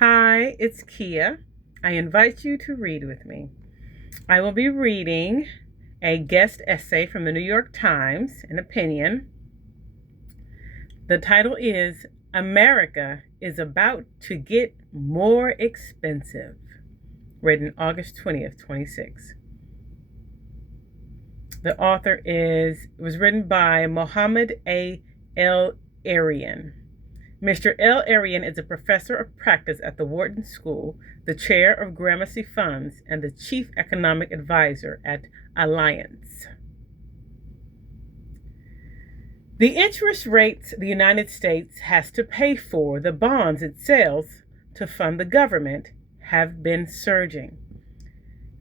Hi, it's Kia. I invite you to read with me. I will be reading a guest essay from the New York Times, an opinion. The title is America is About to Get More Expensive, written August 20th, 26. The author was written by Mohamed El-Erian. Mr. El-Erian is a professor of practice at the Wharton School, the chair of Gramercy Funds, and the chief economic advisor at Alliance. The interest rates the United States has to pay for the bonds it sells to fund the government have been surging.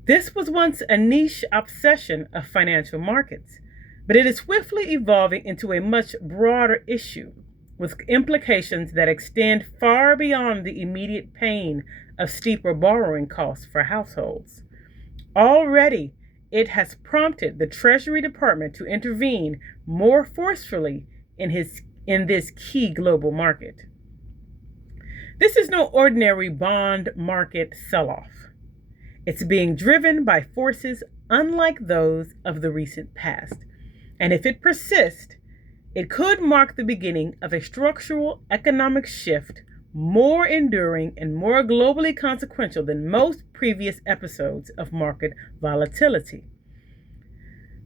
This was once a niche obsession of financial markets, but it is swiftly evolving into a much broader issue, with implications that extend far beyond the immediate pain of steeper borrowing costs for households. Already, it has prompted the Treasury Department to intervene more forcefully in this key global market. This is no ordinary bond market sell-off. It's being driven by forces unlike those of the recent past, and if it persists, it could mark the beginning of a structural economic shift more enduring and more globally consequential than most previous episodes of market volatility.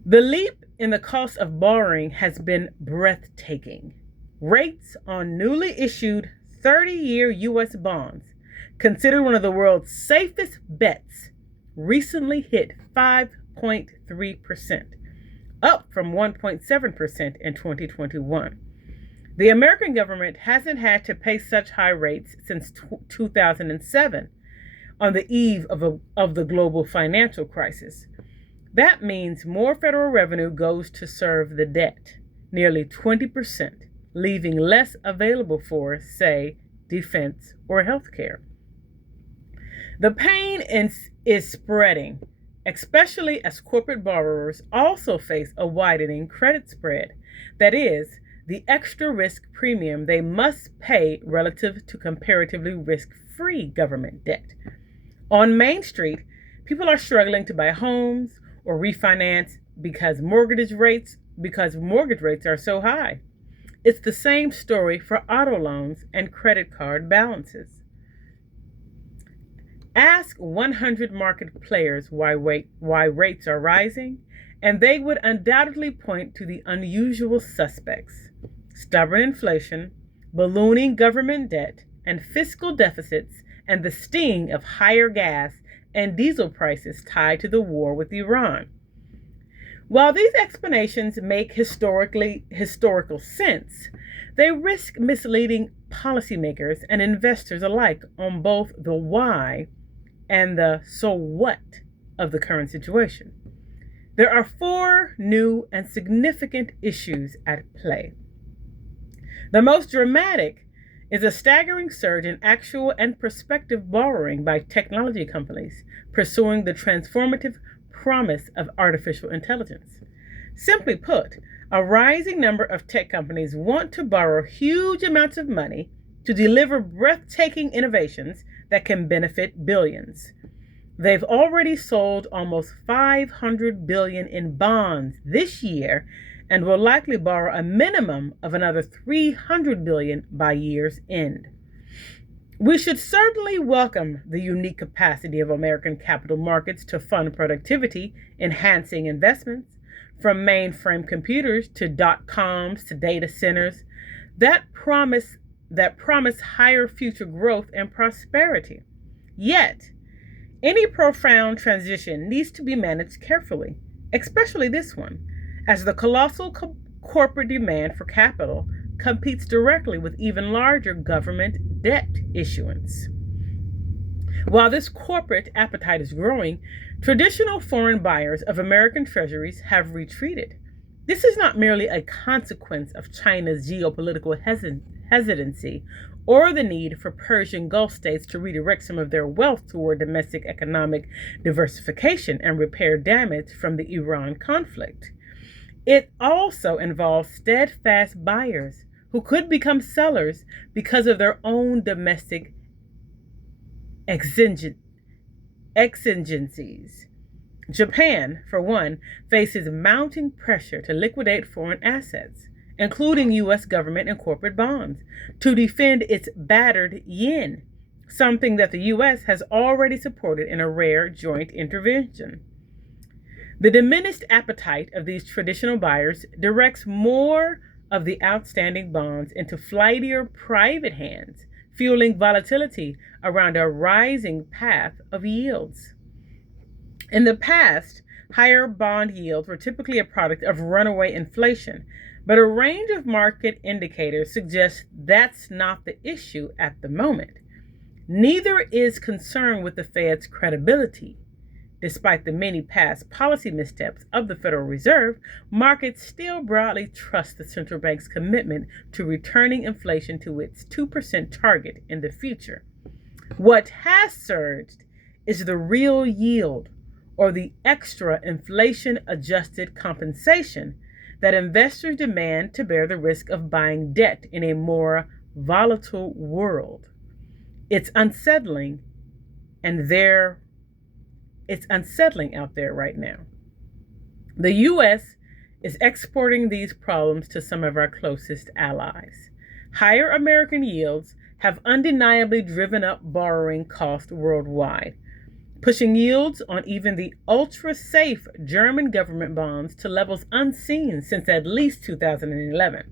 The leap in the cost of borrowing has been breathtaking. Rates on newly issued 30-year U.S. bonds, considered one of the world's safest bets, recently hit 5.3%. Up from 1.7% in 2021. The American government hasn't had to pay such high rates since 2007, on the eve of the global financial crisis. That means more federal revenue goes to serve the debt, nearly 20%, leaving less available for, say, defense or healthcare. The pain is spreading, especially as corporate borrowers also face a widening credit spread. That is, the extra risk premium they must pay relative to comparatively risk-free government debt. On Main Street, people are struggling to buy homes or refinance because mortgage rates are so high. It's the same story for auto loans and credit card balances. Ask 100 market players why rates are rising, and they would undoubtedly point to the unusual suspects: stubborn inflation, ballooning government debt, and fiscal deficits, and the sting of higher gas and diesel prices tied to the war with Iran. While these explanations make historical sense, they risk misleading policymakers and investors alike on both the why and the so what of the current situation. There are four new and significant issues at play. The most dramatic is a staggering surge in actual and prospective borrowing by technology companies pursuing the transformative promise of artificial intelligence. Simply put, a rising number of tech companies want to borrow huge amounts of money to deliver breathtaking innovations that can benefit billions. They've already sold almost $500 billion in bonds this year and will likely borrow a minimum of another $300 billion by year's end. We should certainly welcome the unique capacity of American capital markets to fund productivity, enhancing investments, from mainframe computers to dot-coms to data centers that promise higher future growth and prosperity. Yet, any profound transition needs to be managed carefully, especially this one, as the colossal corporate demand for capital competes directly with even larger government debt issuance. While this corporate appetite is growing, traditional foreign buyers of American treasuries have retreated. This is not merely a consequence of China's geopolitical hesitancy or the need for Persian Gulf states to redirect some of their wealth toward domestic economic diversification and repair damage from the Iran conflict. It also involves steadfast buyers who could become sellers because of their own domestic exingen- exigencies. Japan, for one, faces mounting pressure to liquidate foreign assets, including U.S. government and corporate bonds, to defend its battered yen, something that the U.S. has already supported in a rare joint intervention. The diminished appetite of these traditional buyers directs more of the outstanding bonds into flightier private hands, fueling volatility around a rising path of yields. In the past, higher bond yields were typically a product of runaway inflation, but a range of market indicators suggests that's not the issue at the moment. Neither is concern with the Fed's credibility. Despite the many past policy missteps of the Federal Reserve, markets still broadly trust the central bank's commitment to returning inflation to its 2% target in the future. What has surged is the real yield, or the extra inflation-adjusted compensation that investors demand to bear the risk of buying debt in a more volatile world. It's unsettling, it's unsettling out there right now. The U.S. is exporting these problems to some of our closest allies. Higher American yields have undeniably driven up borrowing costs worldwide, pushing yields on even the ultra-safe German government bonds to levels unseen since at least 2011.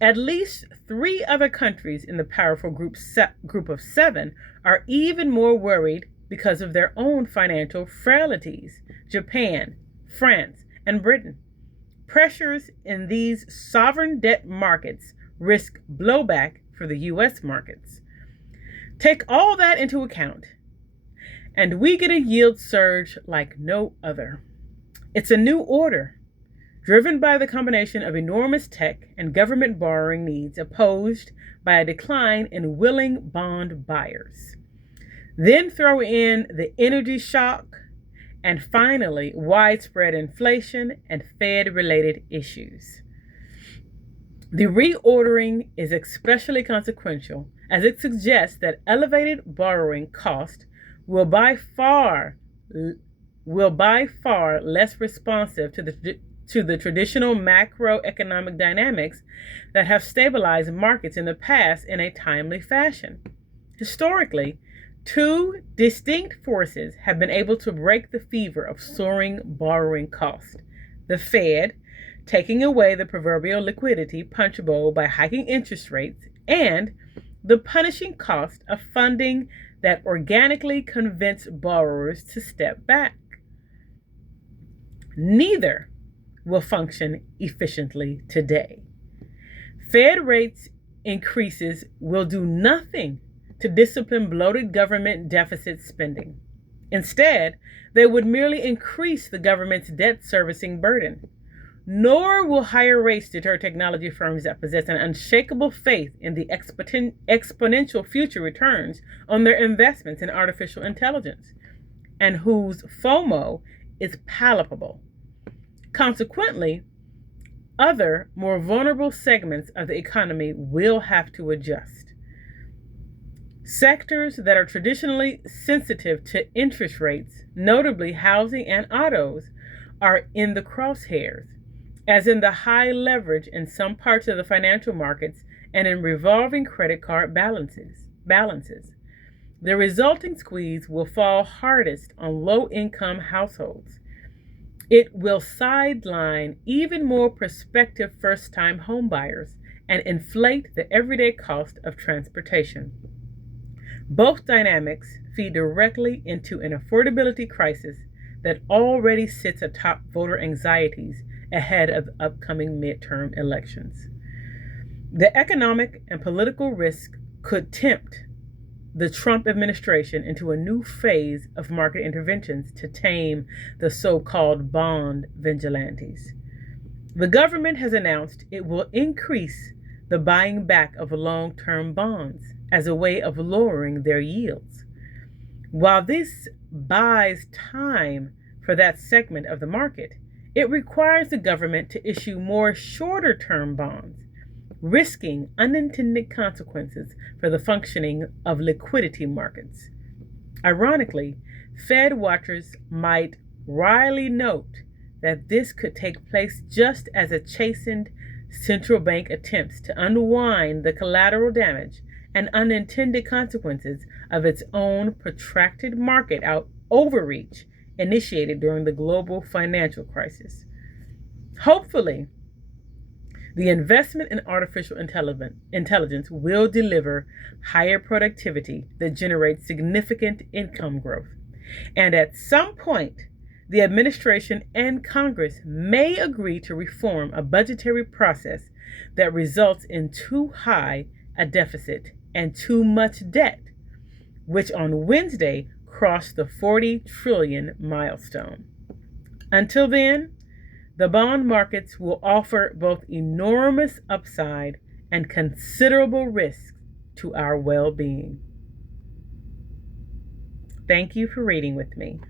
At least 3 other countries in the powerful group of 7 are even more worried because of their own financial frailties: Japan, France, and Britain. Pressures in these sovereign debt markets risk blowback for the U.S. markets. Take all that into account, and we get a yield surge like no other. It's a new order, driven by the combination of enormous tech and government borrowing needs opposed by a decline in willing bond buyers. Then throw in the energy shock, and finally, widespread inflation and Fed-related issues. The reordering is especially consequential, as it suggests that elevated borrowing cost will by far less responsive to the traditional macroeconomic dynamics that have stabilized markets in the past in a timely fashion. Historically, 2 distinct forces have been able to break the fever of soaring borrowing costs: the Fed, taking away the proverbial liquidity punch bowl by hiking interest rates, and the punishing cost of funding that organically convinced borrowers to step back. Neither will function efficiently today. Fed rates increases will do nothing to discipline bloated government deficit spending. Instead, they would merely increase the government's debt servicing burden. Nor will higher rates deter technology firms that possess an unshakable faith in the exponential future returns on their investments in artificial intelligence, and whose FOMO is palpable. Consequently, other, more vulnerable segments of the economy will have to adjust. Sectors that are traditionally sensitive to interest rates, notably housing and autos, are in the crosshairs, as in the high leverage in some parts of the financial markets and in revolving credit card balances. The resulting squeeze will fall hardest on low-income households. It will sideline even more prospective first-time homebuyers and inflate the everyday cost of transportation. Both dynamics feed directly into an affordability crisis that already sits atop voter anxieties ahead of the upcoming midterm elections. The economic and political risk could tempt the Trump administration into a new phase of market interventions to tame the so-called bond vigilantes. The government has announced it will increase the buying back of long-term bonds as a way of lowering their yields. While this buys time for that segment of the market, it requires the government to issue more shorter-term bonds, risking unintended consequences for the functioning of liquidity markets. Ironically, Fed watchers might wryly note that this could take place just as a chastened central bank attempts to unwind the collateral damage and unintended consequences of its own protracted market overreach initiated during the global financial crisis. Hopefully, the investment in artificial intelligence will deliver higher productivity that generates significant income growth. And at some point, the administration and Congress may agree to reform a budgetary process that results in too high a deficit and too much debt, which on Wednesday crossed the 40 trillion milestone. Until then, the bond markets will offer both enormous upside and considerable risk to our well-being. Thank you for reading with me.